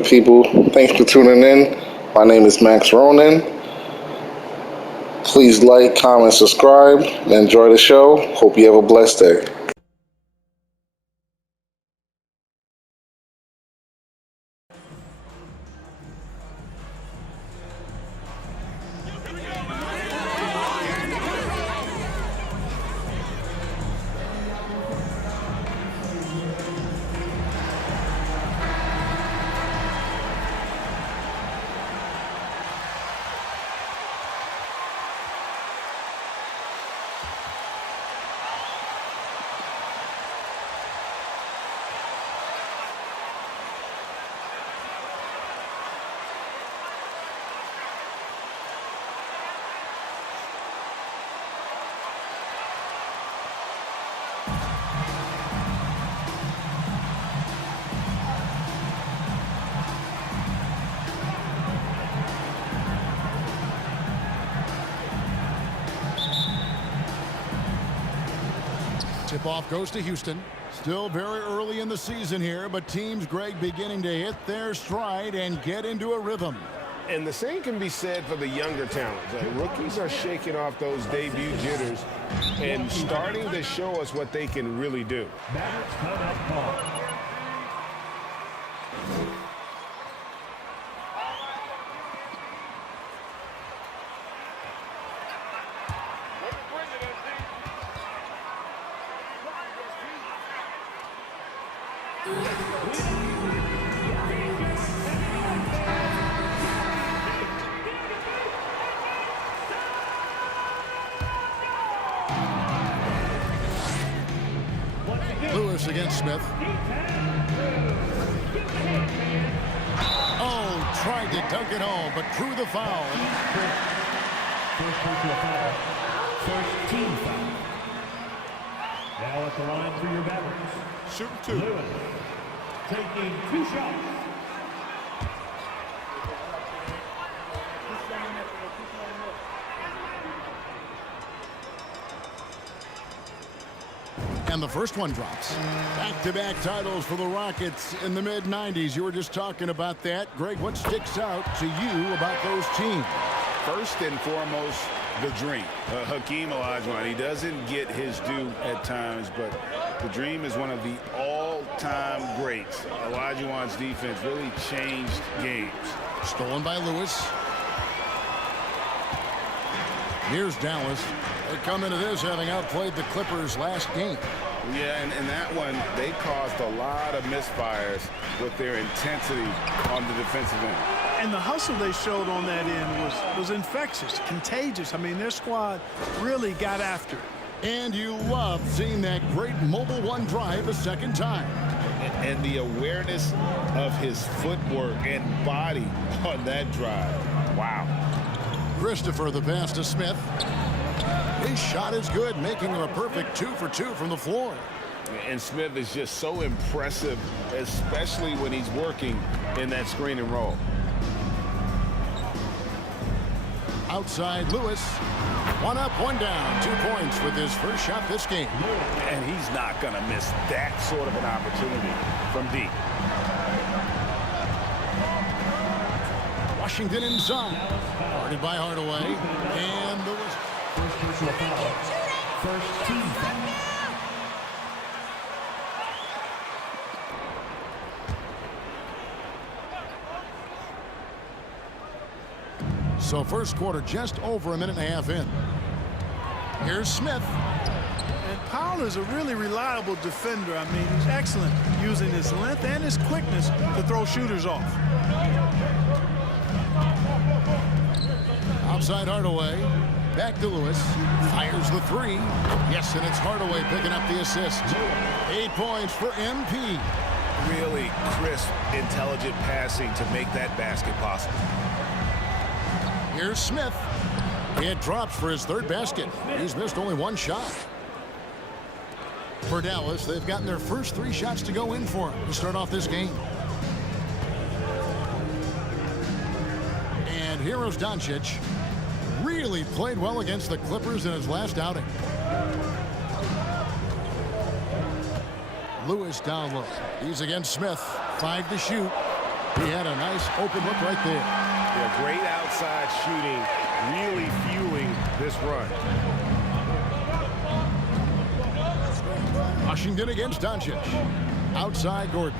good people? Thanks for tuning in. My name is Max Ronan. Please like, comment, subscribe, and enjoy the show. Hope you have a blessed day. Tip-off goes to Houston. Still very early in the season here, but teams, Greg, beginning to hit their stride and get into a rhythm. And the same can be said for the younger talents. Rookies are shaking off those debut jitters and starting to show us what they can really do. Lewis against Smith. Oh, tried to dunk it home, but drew the foul. First personal foul. First team foul. Now at the line for your Mavericks. Shoot two. Lewis taking 2 shots. And the first one drops. Back-to-back titles for the Rockets in the mid-90s. You were just talking about that. Greg, what sticks out to you about those teams? First and foremost, the dream. Hakeem Olajuwon, he doesn't get his due at times, but the dream is one of the all-time greats. Olajuwon's defense really changed games. Stolen by Lewis. Here's Dallas. They come into this having outplayed the Clippers last game. Yeah, and that one, they caused a lot of misfires with their intensity on the defensive end. And the hustle they showed on that end was infectious, contagious. I mean, their squad really got after it. And you love seeing that great mobile one drive a second time. And the awareness of his footwork and body on that drive. Wow. Christopher, the pass to Smith. His shot is good, making him a perfect 2 for 2 from the floor. And Smith is just so impressive, especially when he's working in that screen and roll. Outside Lewis. 1 up, 1 down. 2 points with his first shot this game. And he's not going to miss that sort of an opportunity from deep. Washington inside. Guarded by Hardaway. And Lewis. First personal foul. First team foul. So first quarter just over a minute and a half in. Here's Smith. And Powell is a really reliable defender. I mean, he's excellent using his length and his quickness to throw shooters off. Outside Hardaway. Back to Lewis. Fires the 3. Yes, and it's Hardaway picking up the assist. 8 points for MP. Really crisp, intelligent passing to make that basket possible. Here's Smith. It drops for his 3rd basket. He's missed only 1 shot. For Dallas, they've gotten their first 3 shots to go in for him to start off this game. And here's Doncic. Really played well against the Clippers in his last outing. Lewis down low. He's against Smith. 5 to shoot. He had a nice open look right there. Yeah, great outside shooting, really fueling this run. Washington against Doncic. Outside Gordon.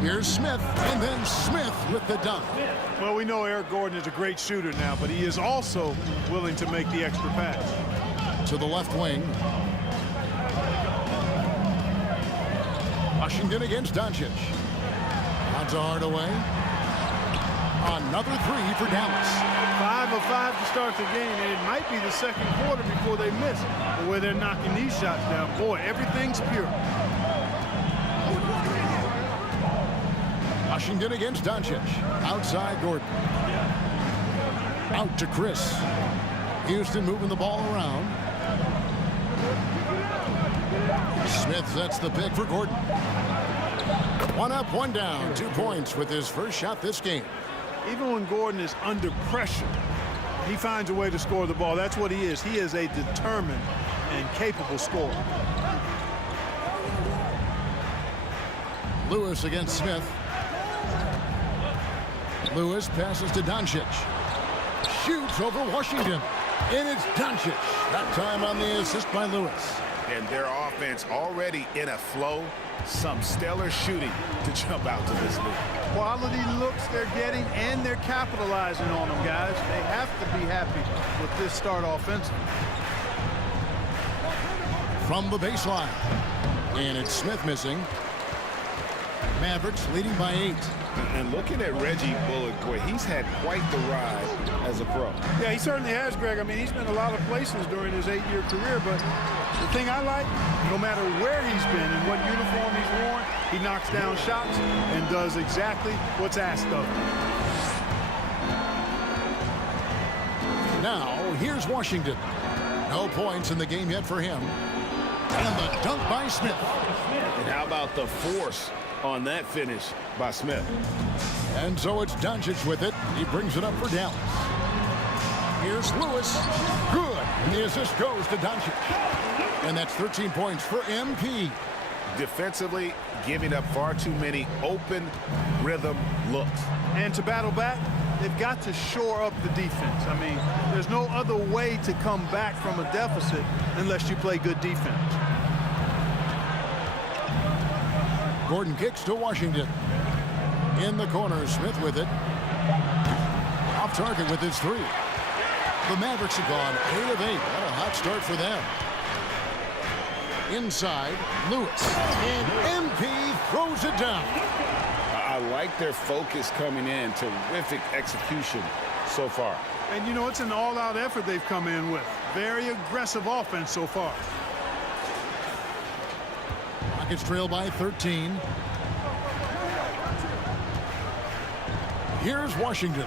Here's Smith, and then Smith with the dunk. Well, we know Eric Gordon is a great shooter now, but he is also willing to make the extra pass. To the left wing. Washington against Doncic. Odds are Hardaway. Another three for Dallas. 5 of 5 to start the game, and it might be the second quarter before they miss. But where they're knocking these shots down, boy, everything's pure. Washington against Doncic. Outside Gordon. Out to Chris. Houston moving the ball around. Smith sets the pick for Gordon. One up, one down. 2 points with his first shot this game. Even when Gordon is under pressure, he finds a way to score the ball. That's what he is. He is a determined and capable scorer. Lewis against Smith. Lewis passes to Doncic. Shoots over Washington. And it's Doncic. That time on the assist by Lewis. And their offense already in a flow. Some stellar shooting to jump out to this league. Quality looks they're getting, and they're capitalizing on them, guys. They have to be happy with this start offensively. From the baseline. And it's Smith missing. Mavericks leading by 8. And looking at Reggie Bullock, boy, he's had quite the ride as a pro. Yeah, he certainly has, Greg. I mean, he's been a lot of places during his 8-year career, but the thing I like, no matter where he's been and what uniform he's worn, he knocks down shots and does exactly what's asked of him. Now, here's Washington. No points in the game yet for him. And the dunk by Smith. And how about the force on that finish by Smith? And so it's Doncic with it. He brings it up for Dallas. Here's Lewis. Good. And the assist goes to Doncic. And that's 13 points for MP. Defensively, giving up far too many open rhythm looks. And to battle back, they've got to shore up the defense. I mean, there's no other way to come back from a deficit unless you play good defense. Gordon kicks to Washington. In the corner, Smith with it. Off target with his 3. The Mavericks have gone 8 of 8. What a hot start for them. Inside, Lewis. And MP throws it down. I like their focus coming in. Terrific execution so far. And, you know, it's an all-out effort they've come in with. Very aggressive offense so far. Rockets trail by 13. Here's Washington.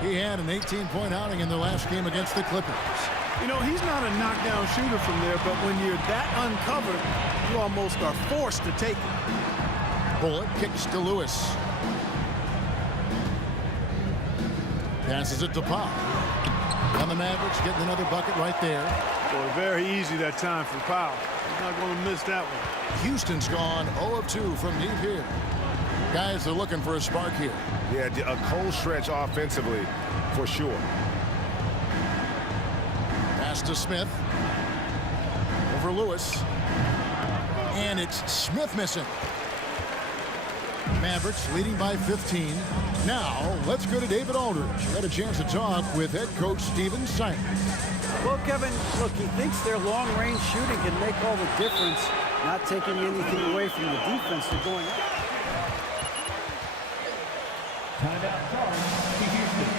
He had an 18-point outing in their last game against the Clippers. You know, he's not a knockdown shooter from there, but when you're that uncovered, you almost are forced to take it. Bullock kicks to Lewis. Passes it to Pop. And the Mavericks getting another bucket right there. Boy, very easy that time for Powell. He's not going to miss that one. Houston's gone 0 of 2 from deep here. Guys, they're looking for a spark here. Yeah, a cold stretch offensively for sure. Pass to Smith. Over Lewis. And it's Smith missing. Mavericks leading by 15. Now, let's go to David Aldridge. Had a chance to talk with head coach Steven Simon. Well, Kevin, look, he thinks their long-range shooting can make all the difference, not taking anything away from the defense they're going up. Timeout charge to Houston.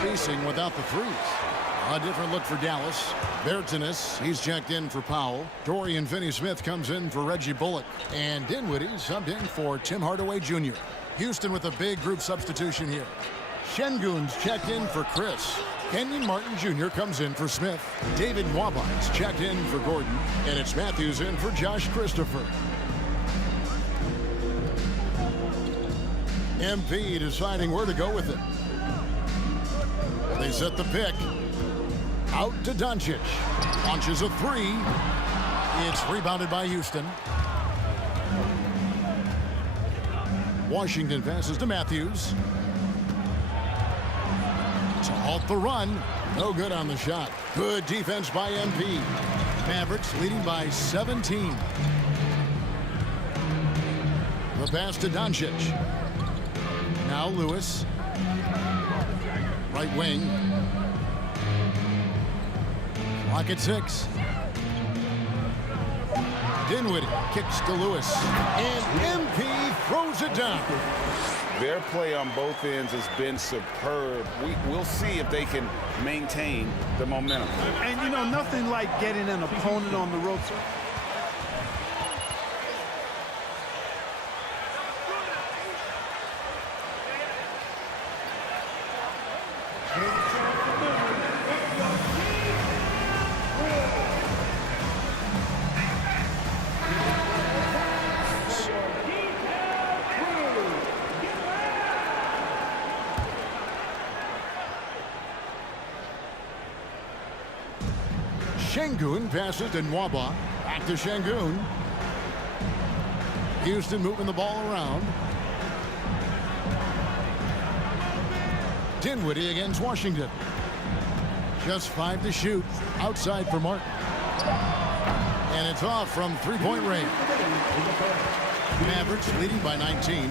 Spacing without the threes. A different look for Dallas. Bertans, he's checked in for Powell. Dorian Finney-Smith comes in for Reggie Bullock. And Dinwiddie subbed in for Tim Hardaway Jr. Houston with a big group substitution here. Şengün's checked in for Chris. Kenyon Martin Jr. comes in for Smith. David Nwabai's checked in for Gordon. And it's Matthews in for Josh Christopher. MP deciding where to go with it. They set the pick. Out to Doncic. Launches a 3. It's rebounded by Houston. Washington passes to Matthews. To halt the run. No good on the shot. Good defense by MP. Mavericks leading by 17. The pass to Doncic. Now Lewis. Right wing. Clock at 6. Dinwiddie kicks to Lewis. And MP throws it down. Their play on both ends has been superb. We'll see if they can maintain the momentum. And, you know, nothing like getting an opponent on the ropes. Şengün passes to Nwaba. Back to Şengün. Houston moving the ball around. Dinwiddie against Washington. Just 5 to shoot. Outside for Martin. And it's off from three-point range. Mavericks leading by 19.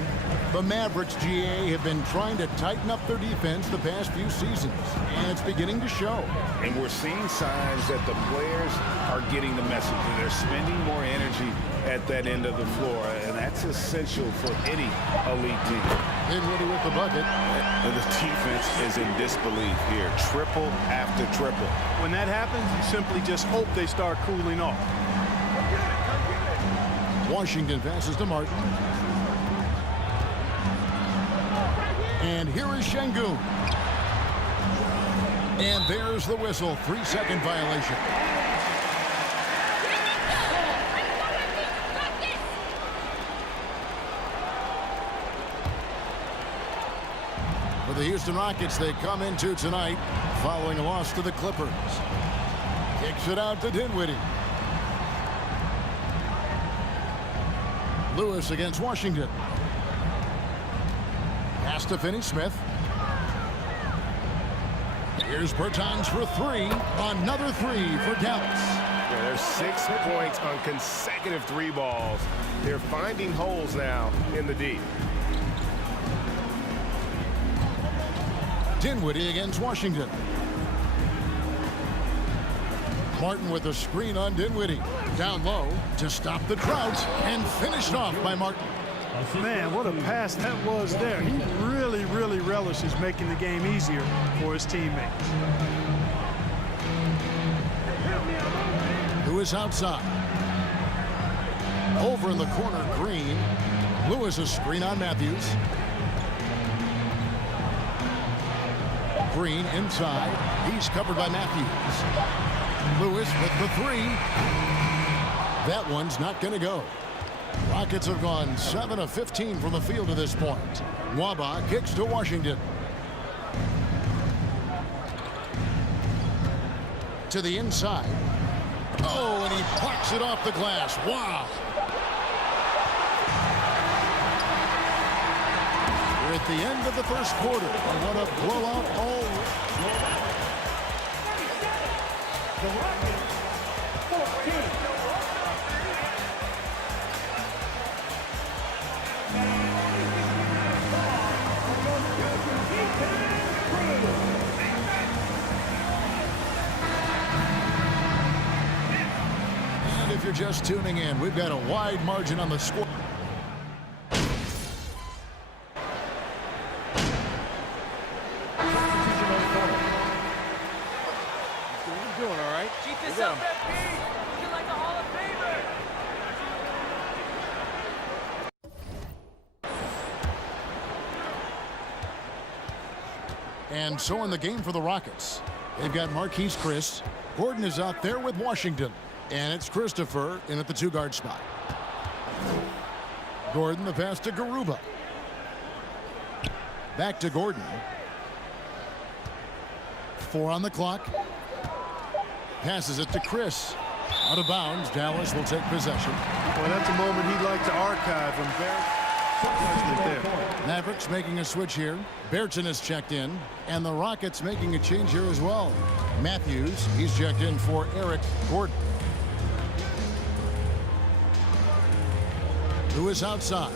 The Mavericks, GA, have been trying to tighten up their defense the past few seasons, and it's beginning to show. And we're seeing signs that the players are getting the message. They're spending more energy at that end of the floor, and that's essential for any elite team. Dinwiddie with the bucket. And the defense is in disbelief here. Triple after triple. When that happens, you simply just hope they start cooling off. Washington passes to Martin. And here is Şengün. And there's the whistle. 3-second violation. For the Houston Rockets, they come into tonight following a loss to the Clippers. Kicks it out to Dinwiddie. Lewis against Washington. Pass to Finney-Smith. Here's Bertans for 3. Another 3 for Dallas. Yeah, there's 6 points on consecutive 3 balls. They're finding holes now in the D. Dinwiddie against Washington. Martin with a screen on Dinwiddie. Down low to stop the drought and finished off by Martin. Man, what a pass that was there. He really, really relishes making the game easier for his teammates. Lewis outside. Over in the corner, Green. Lewis a screen on Matthews. Green inside. He's covered by Matthews. Lewis with the 3. That one's not going to go. Rockets have gone 7 of 15 from the field to this point. Nwaba kicks to Washington. To the inside. Oh, and he plucks it off the glass. Wow. We're at the end of the first quarter. And what a blowout all. The Rockets, 14. And if you're just tuning in, we've got a wide margin on the score. Doing all right. Keep this up, MP. Looking like a Hall of Famer. And so in the game for the Rockets, they've got Marquise Chris. Gordon is out there with Washington. And it's Christopher in at the 2-guard spot. Gordon, the pass to Garuba. Back to Gordon. 4 on the clock. Passes it to Chris. Out of bounds, Dallas will take possession. Well, that's a moment he'd like to archive from Barrett. Mavericks making a switch here. Bertson is checked in, and the Rockets making a change here as well. Matthews, he's checked in for Eric Gordon. Lewis outside.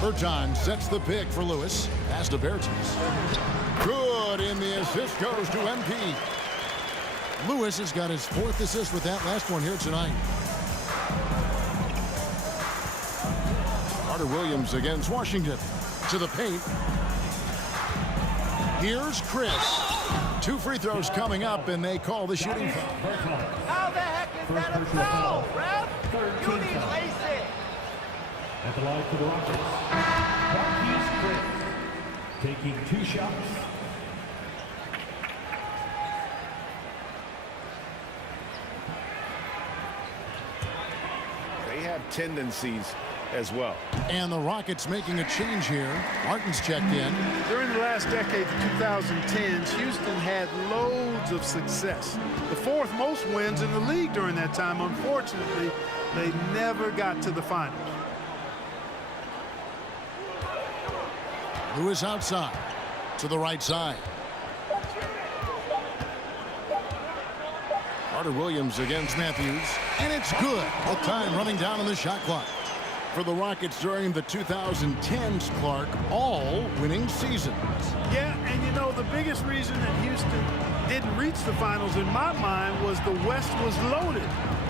Berton sets the pick for Lewis. Pass to Bertson. Good, and the assist goes to MP. Lewis has got his 4th assist with that last one here tonight. Carter Williams against Washington. To the paint. Here's Chris. 2 free throws coming up, and they call the shooting foul. How the heck is that a foul, ref? You need to lace it. At the line for the Rockets, Marquise Chris taking 2 shots. They have tendencies as well. And the Rockets making a change here. Martin's checked in. During the last decade, the 2010s, Houston had loads of success. The 4th most wins in the league during that time. Unfortunately, they never got to the finals. Lewis outside. To the right side. Carter Williams against Matthews. And it's good. The time running down on the shot clock. For the Rockets during the 2010s, Clark, all winning seasons. Yeah, and you know, the biggest reason that Houston didn't reach the finals in my mind was the West was loaded.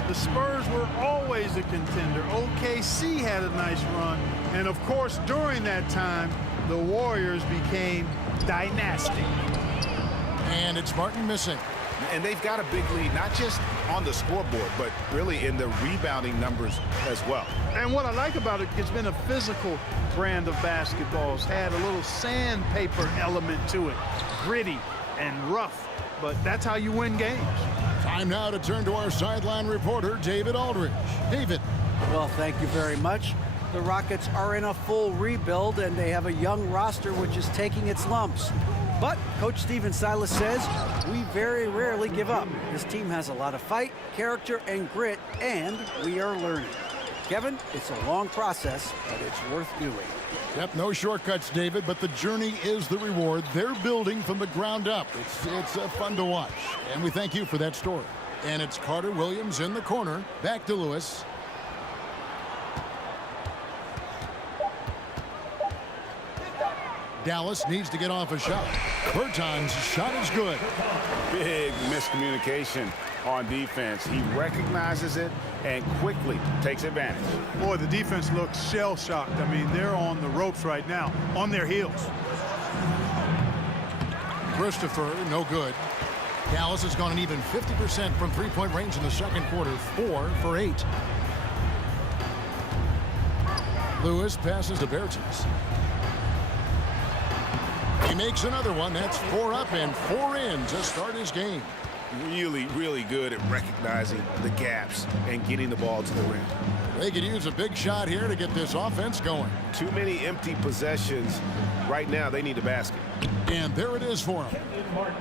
The Spurs were always a contender. OKC had a nice run. And of course, during that time, the Warriors became dynastic. And it's Martin missing. And they've got a big lead, not just on the scoreboard, but really in the rebounding numbers as well. And what I like about it, it's been a physical brand of basketball. It's had a little sandpaper element to it, gritty and rough, but that's how you win games. Time now to turn to our sideline reporter, David Aldridge. David. Well, thank you very much. The Rockets are in a full rebuild, and they have a young roster which is taking its lumps. But Coach Stephen Silas says we very rarely give up. This team has a lot of fight, character, and grit, and we are learning. Kevin, it's a long process, but it's worth doing. Yep, no shortcuts, David, but the journey is the reward. They're building from the ground up. It's fun to watch, and we thank you for that story. And it's Carter Williams in the corner. Back to Lewis. Dallas needs to get off a shot. Berton's shot is good. Big miscommunication on defense. He recognizes it and quickly takes advantage. Boy, the defense looks shell-shocked. I mean, they're on the ropes right now, on their heels. Christopher, no good. Dallas has gone an even 50% from three-point range in the second quarter, 4 for 8. Lewis passes to Bertens. He makes another one. That's 4 up and 4 in to start his game. Really, really good at recognizing the gaps and getting the ball to the rim. They could use a big shot here to get this offense going. Too many empty possessions. Right now, they need a basket. And there it is for him.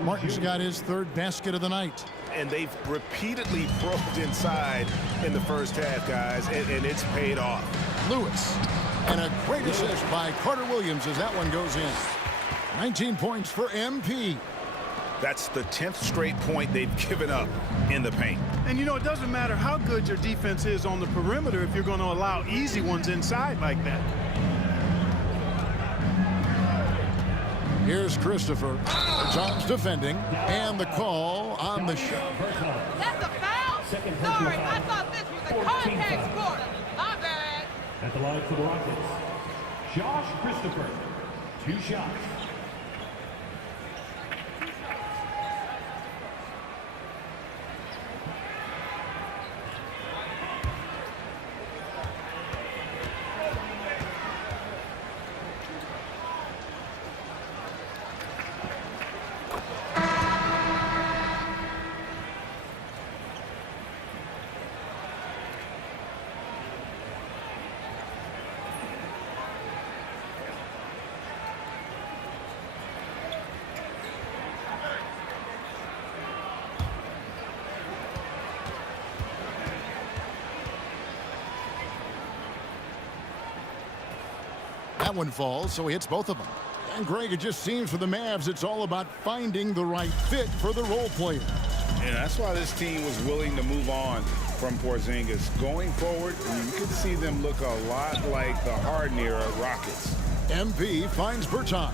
Martin's got his 3rd basket of the night. And they've repeatedly probed inside in the first half, guys, and it's paid off. Lewis. And a great assist by Carter Williams as that one goes in. 19 points for MP. That's the 10th straight point they've given up in the paint. And, you know, it doesn't matter how good your defense is on the perimeter if you're going to allow easy ones inside like that. Here's Christopher. John's defending. And the call on the shot. That's a foul? Sorry, I thought this was a contact sport. My bad. At the line for the Rockets, Josh Christopher, 2 shots. That one falls, so he hits both of them. And Greg, it just seems for the Mavs, it's all about finding the right fit for the role player. And that's why this team was willing to move on from Porzingis. Going forward, you could see them look a lot like the Harden-era Rockets. MP finds Bertans.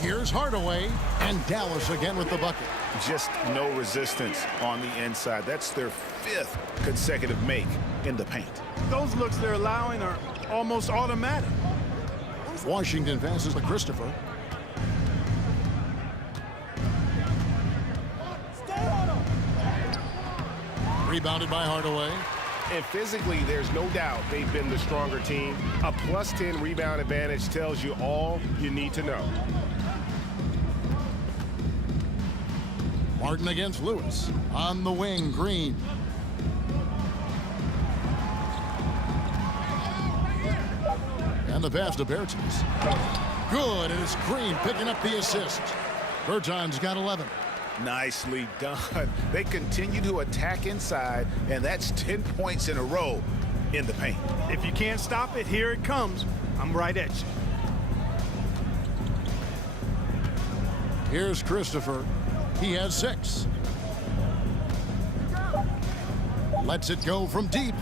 Here's Hardaway, and Dallas again with the bucket. Just no resistance on the inside. That's their 5th consecutive make in the paint. Those looks they're allowing are almost automatic. Washington passes to Christopher. Rebounded by Hardaway. And physically, there's no doubt they've been the stronger team. A +10 rebound advantage tells you all you need to know. Martin against Lewis. On the wing, Green. And the pass to Bertans. Good, and it's Green picking up the assist. Bertans got 11. Nicely done. They continue to attack inside, and that's 10 points in a row in the paint. If you can't stop it, here it comes. I'm right at you. Here's Christopher. He has 6. Lets it go from deep.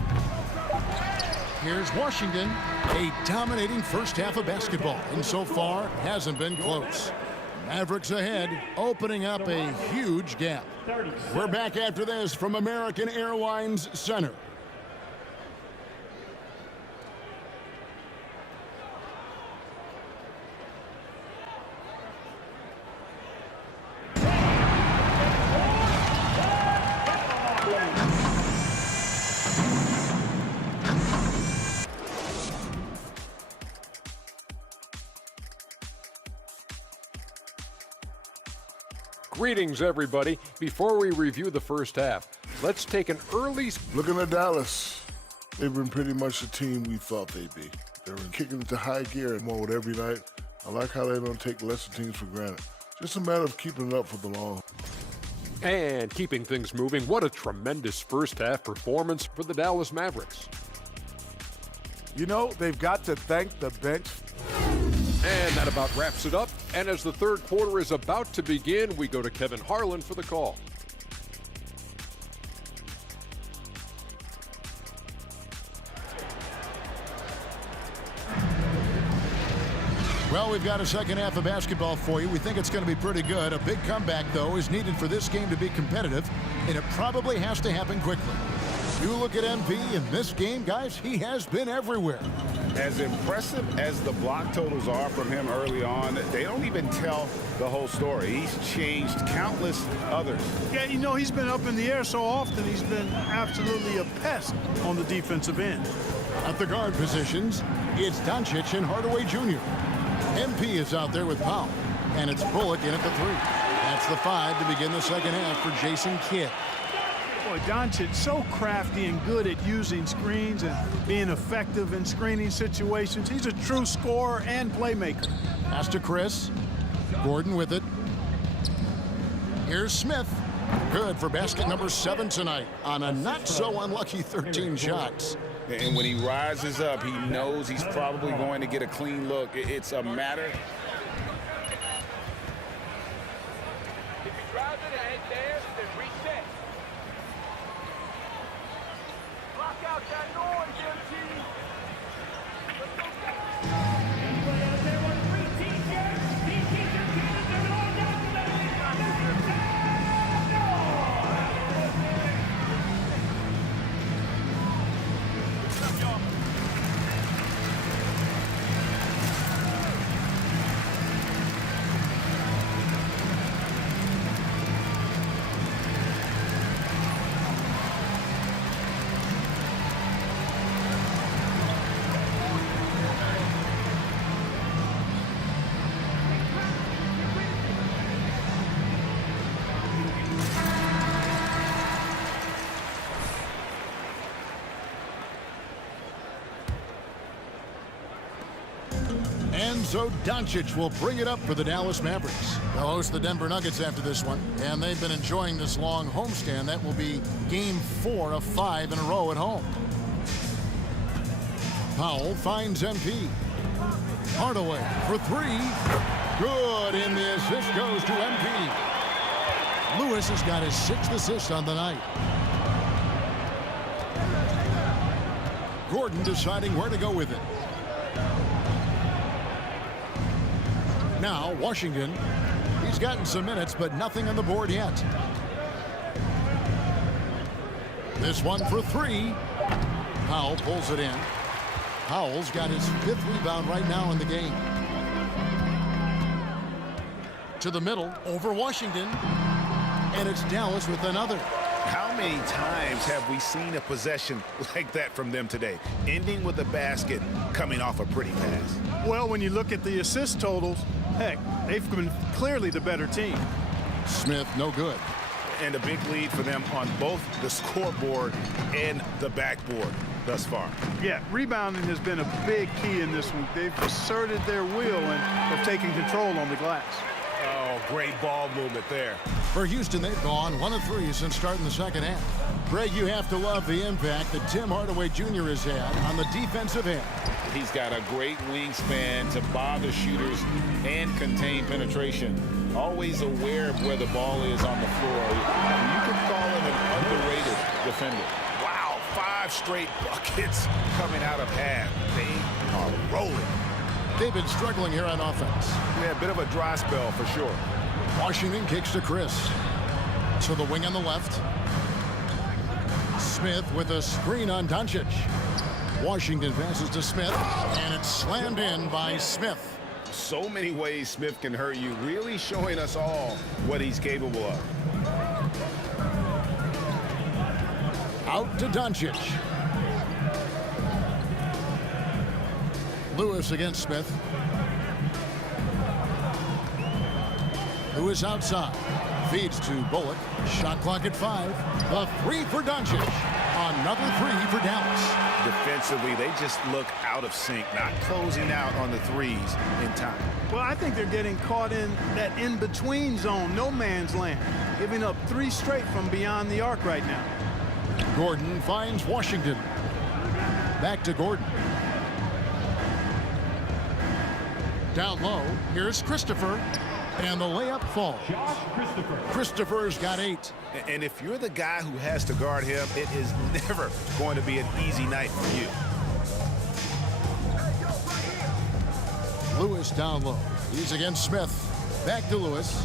Here's Washington. A dominating first half of basketball, and so far hasn't been close. Mavericks ahead, opening up a huge gap. We're back after this from American Airlines Center. Greetings, everybody. Before we review the first half, let's take an early... Looking at Dallas, they've been pretty much the team we thought they'd be. They're kicking into high gear and more every night. I like how they don't take lesser teams for granted. Just a matter of keeping it up for the long. And keeping things moving, what a tremendous first half performance for the Dallas Mavericks. You know, they've got to thank the bench. And that about wraps it up. And as the third quarter is about to begin, we go to Kevin Harlan for the call. Well, we've got a second half of basketball for you. We think it's going to be pretty good. A big comeback, though, is needed for this game to be competitive, and it probably has to happen quickly. You look at MP in this game, guys, he has been everywhere. As impressive as the block totals are from him early on, they don't even tell the whole story. He's changed countless others. Yeah, you know, he's been up in the air so often, he's been absolutely a pest on the defensive end. At the guard positions, it's Doncic and Hardaway Jr. MP is out there with Powell, and it's Bullock in at the 3. That's the 5 to begin the second half for Jason Kidd. Boy, Doncic so crafty and good at using screens and being effective in screening situations. He's a true scorer and playmaker. Pass to Chris. Gordon with it. Here's Smith. Good for basket number 7 tonight on a not-so-unlucky 13 shots. And when he rises up, he knows he's probably going to get a clean look. It's a matter. If he drives it and ain't there, then reset. Block out that noise, MT. Let's go. Anybody out there want free t-shirts? These t-shirt cannons are going down to the And so Doncic will bring it up for the Dallas Mavericks. They'll host the Denver Nuggets after this one, and they've been enjoying this long homestand. That will be game 4 of 5 in a row at home. Powell finds MP. Hardaway for three. Good, and the assist goes to MP. Lewis has got his 6th assist on the night. Gordon deciding where to go with it. Now Washington. He's gotten some minutes, but nothing on the board yet. This one for three. Powell pulls it in. Powell's got his 5th rebound right now in the game. To the middle, over Washington. And it's Dallas with another. How many times have we seen a possession like that from them today? Ending with a basket, coming off a pretty pass. Well, when you look at the assist totals, heck, they've been clearly the better team. Smith, no good. And a big lead for them on both the scoreboard and the backboard thus far. Yeah, rebounding has been a big key in this week. They've asserted their will and have taken control on the glass. Oh, great ball movement there. For Houston, they've gone 1 of 3 since starting the second half. Greg, you have to love the impact that Tim Hardaway Jr. has had on the defensive end. He's got a great wingspan to bother shooters and contain penetration. Always aware of where the ball is on the floor. You can call him an underrated defender. Wow, 5 straight buckets coming out of half. They are rolling. They've been struggling here on offense. Yeah, a bit of a dry spell for sure. Washington kicks to Chris. To the wing on the left. Smith with a screen on Doncic. Washington passes to Smith, and it's slammed in by Smith. So many ways Smith can hurt you, really showing us all what he's capable of. Out to Doncic. Lewis against Smith. Lewis outside. Feeds to Bullock. Shot clock at 5. The 3 for Doncic. Another 3 for Dallas. Defensively, they just look out of sync, not closing out on the threes in time. Well, I think they're getting caught in that in-between zone, no man's land, giving up 3 straight from beyond the arc right now. Gordon finds Washington. Back to Gordon. Down low, here's Christopher, and the layup falls. Christopher's got 8. And if you're the guy who has to guard him, it is never going to be an easy night for you. Lewis down low. He's against Smith. Back to Lewis.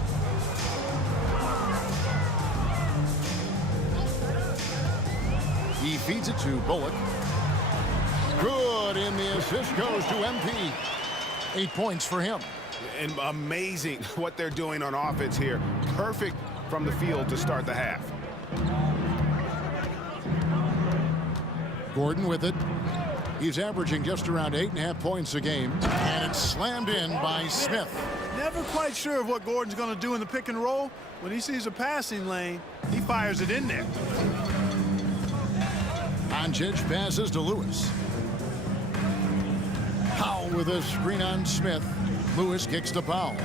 He feeds it to Bullock. Good, and the assist goes to MP. 8 points for him. And amazing what they're doing on offense here. Perfect from the field to start the half. Gordon with it. He's averaging just around 8.5 points a game. And it's slammed in by Smith. Never quite sure of what Gordon's going to do in the pick and roll. When he sees a passing lane, he fires it in there. Doncic passes to Lewis. Powell with a screen on Smith. Lewis kicks to Powell.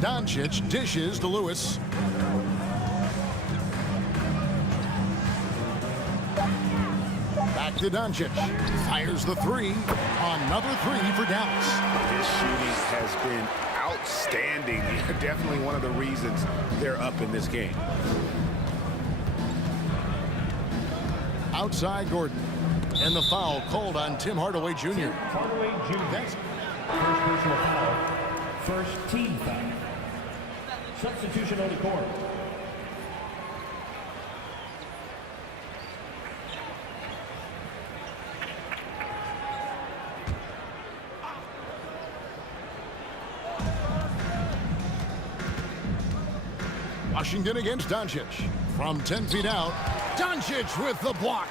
Doncic dishes to Lewis. Back to Doncic. Fires the 3. Another 3 for Dallas. His shooting has been outstanding. Definitely one of the reasons they're up in this game. Outside Gordon. And the foul called on Tim Hardaway Jr. Hardaway Jr. That's first personal foul. First team foul. Substitution on the court. Washington against Doncic. From 10 feet out, Doncic with the block.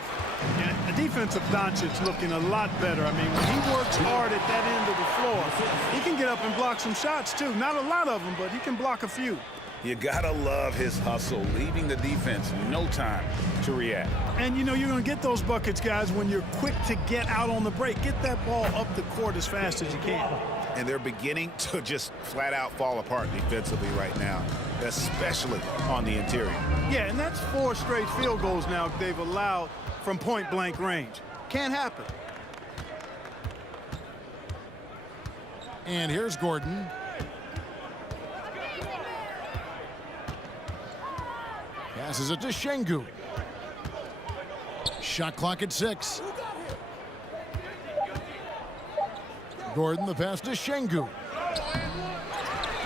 Yeah, the defensive Doncic looking a lot better. I mean, when he works hard at that end of the floor, he can get up and block some shots, too. Not a lot of them, but he can block a few. You gotta love his hustle, leaving the defense no time to react. And, you know, you're going to get those buckets, guys, when you're quick to get out on the break. Get that ball up the court as fast as you can. And they're beginning to just flat out fall apart defensively right now, especially on the interior. Yeah, and that's 4 straight field goals now they've allowed from point-blank range. Can't happen. And here's Gordon. Passes it to Şengün. Shot clock at 6. Gordon, the pass to Şengün.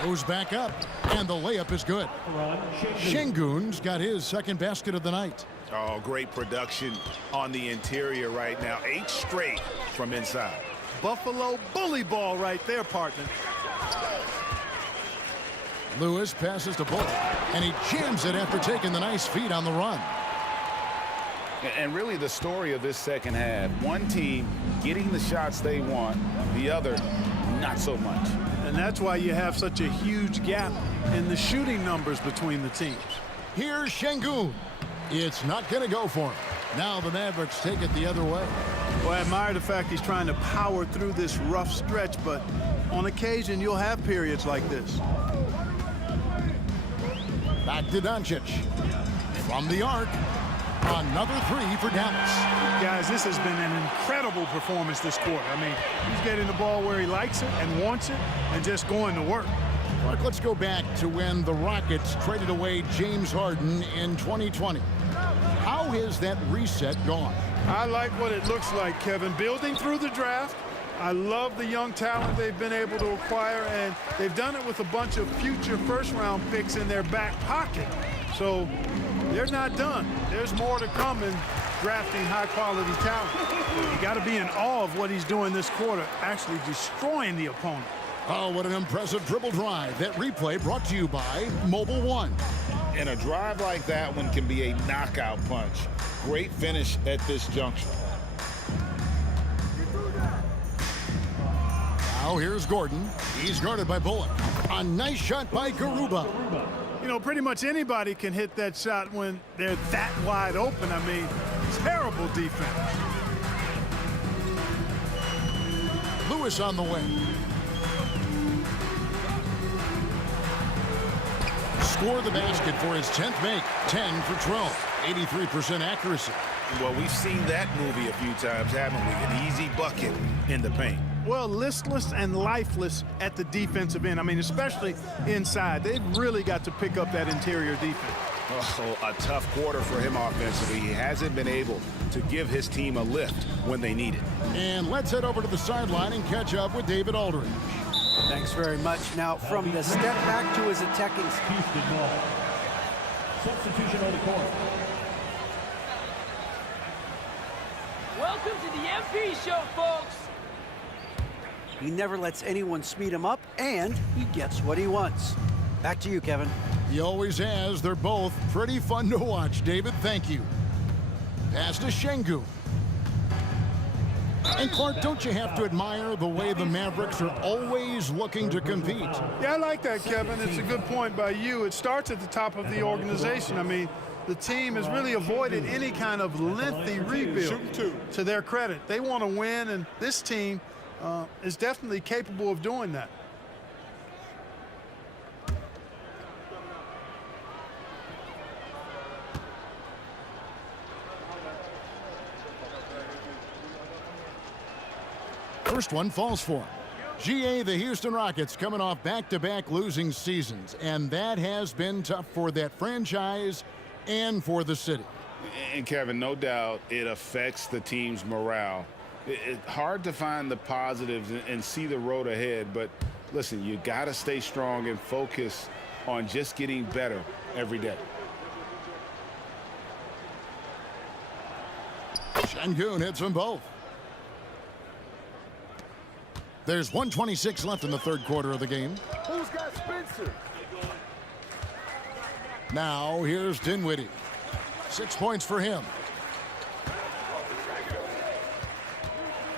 Goes back up, and the layup is good. Şengün's got his second basket of the night. Oh, great production on the interior right now. 8 straight from inside. Buffalo bully ball right there, partner. Lewis passes to Bullock, and he jams it after taking the nice feed on the run. And really the story of this second half, one team getting the shots they want, the other not so much. And that's why you have such a huge gap in the shooting numbers between the teams. Here's Şengün. It's not going to go for him. Now the Mavericks take it the other way. Well, I admire the fact he's trying to power through this rough stretch, but on occasion you'll have periods like this. Back to Doncic. From the arc. Another 3 for Dallas. Guys, this has been an incredible performance this quarter. I mean, he's getting the ball where he likes it and wants it and just going to work. Mark, let's go back to when the Rockets traded away James Harden in 2020. How has that reset gone? I like what it looks like, Kevin. Building through the draft. I love the young talent they've been able to acquire, and they've done it with a bunch of future first-round picks in their back pocket. So they're not done. There's more to come in drafting high-quality talent. You got to be in awe of what he's doing this quarter, actually destroying the opponent. Oh, what an impressive dribble drive. That replay brought to you by Mobile One. And a drive like that one can be a knockout punch. Great finish at this juncture. Now here's Gordon. He's guarded by Bullock. A nice shot by Garuba. You know, pretty much anybody can hit that shot when they're that wide open. I mean, terrible defense. Lewis on the wing. Score the basket for his 10th make. 10 for 12. 83% accuracy. Well, we've seen that movie a few times, haven't we? An easy bucket in the paint. Well, listless and lifeless at the defensive end. I mean, especially inside. They've really got to pick up that interior defense. Oh, a tough quarter for him offensively. He hasn't been able to give his team a lift when they need it. And let's head over to the sideline and catch up with David Aldridge. Thanks very much. Now, from the step back to his attacking. Houston ball. Substitution on the court. Welcome to the MP show, folks. He never lets anyone speed him up, and he gets what he wants. Back to you, Kevin. He always has. They're both pretty fun to watch, David. Thank you. Pass to Şengün. And Clark, don't you have to admire the way the Mavericks are always looking to compete? Yeah, I like that, Kevin. It's a good point by you. It starts at the top of the organization. I mean, the team has really avoided any kind of lengthy rebuild. To their credit, they want to win, and this team is definitely capable of doing that. First one falls for him. GA, the Houston Rockets coming off back-to-back losing seasons, and that has been tough for that franchise and for the city. And Kevin, no doubt it affects the team's morale. It's hard to find the positives and see the road ahead, but listen, you got to stay strong and focus on just getting better every day. Şengün hits them both. There's 1:26 left in the third quarter of the game. Who's got Spencer? Now here's Dinwiddie. 6 points for him.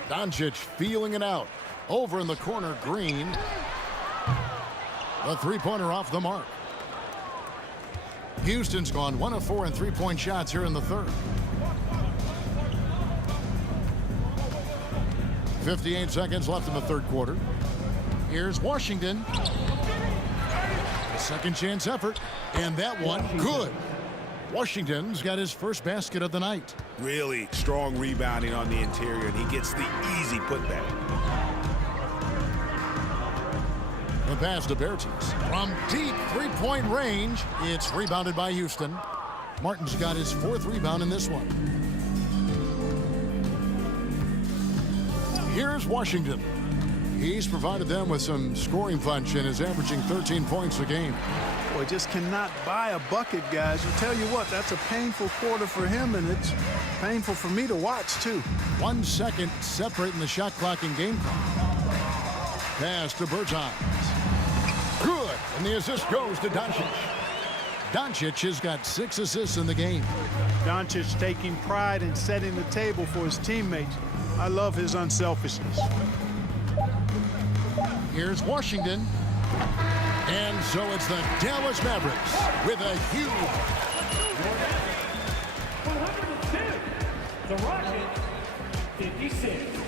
Doncic feeling it out. Over in the corner, Green. The three-pointer off the mark. Houston's gone 1 of 4 in three-point shots here in the third. 58 seconds left in the third quarter. Here's Washington. A second chance effort, and that one good. Washington's got his first basket of the night. Really strong rebounding on the interior, and he gets the easy putback. The pass to Bertens. From deep three-point range, it's rebounded by Houston. Martin's got his 4th rebound in this one. Here's Washington. He's provided them with some scoring punch and is averaging 13 points a game. Boy, just cannot buy a bucket, guys. I tell you what, that's a painful quarter for him, and it's painful for me to watch, too. 1 second separating the shot clock and game clock. Pass to Bertans. Good, and the assist goes to Doncic. Doncic has got 6 assists in the game. Doncic taking pride in setting the table for his teammates. I love his unselfishness. Here's Washington. And so it's the Dallas Mavericks with a huge 102. The Rockets, 56.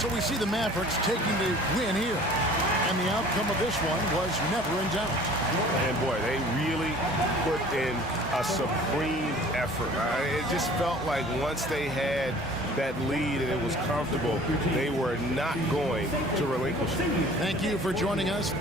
So we see the Mavericks taking the win here. And the outcome of this one was never in doubt. And boy, they really put in a supreme effort. It just felt like once they had that lead and it was comfortable, they were not going to relinquish it. Thank you for joining us.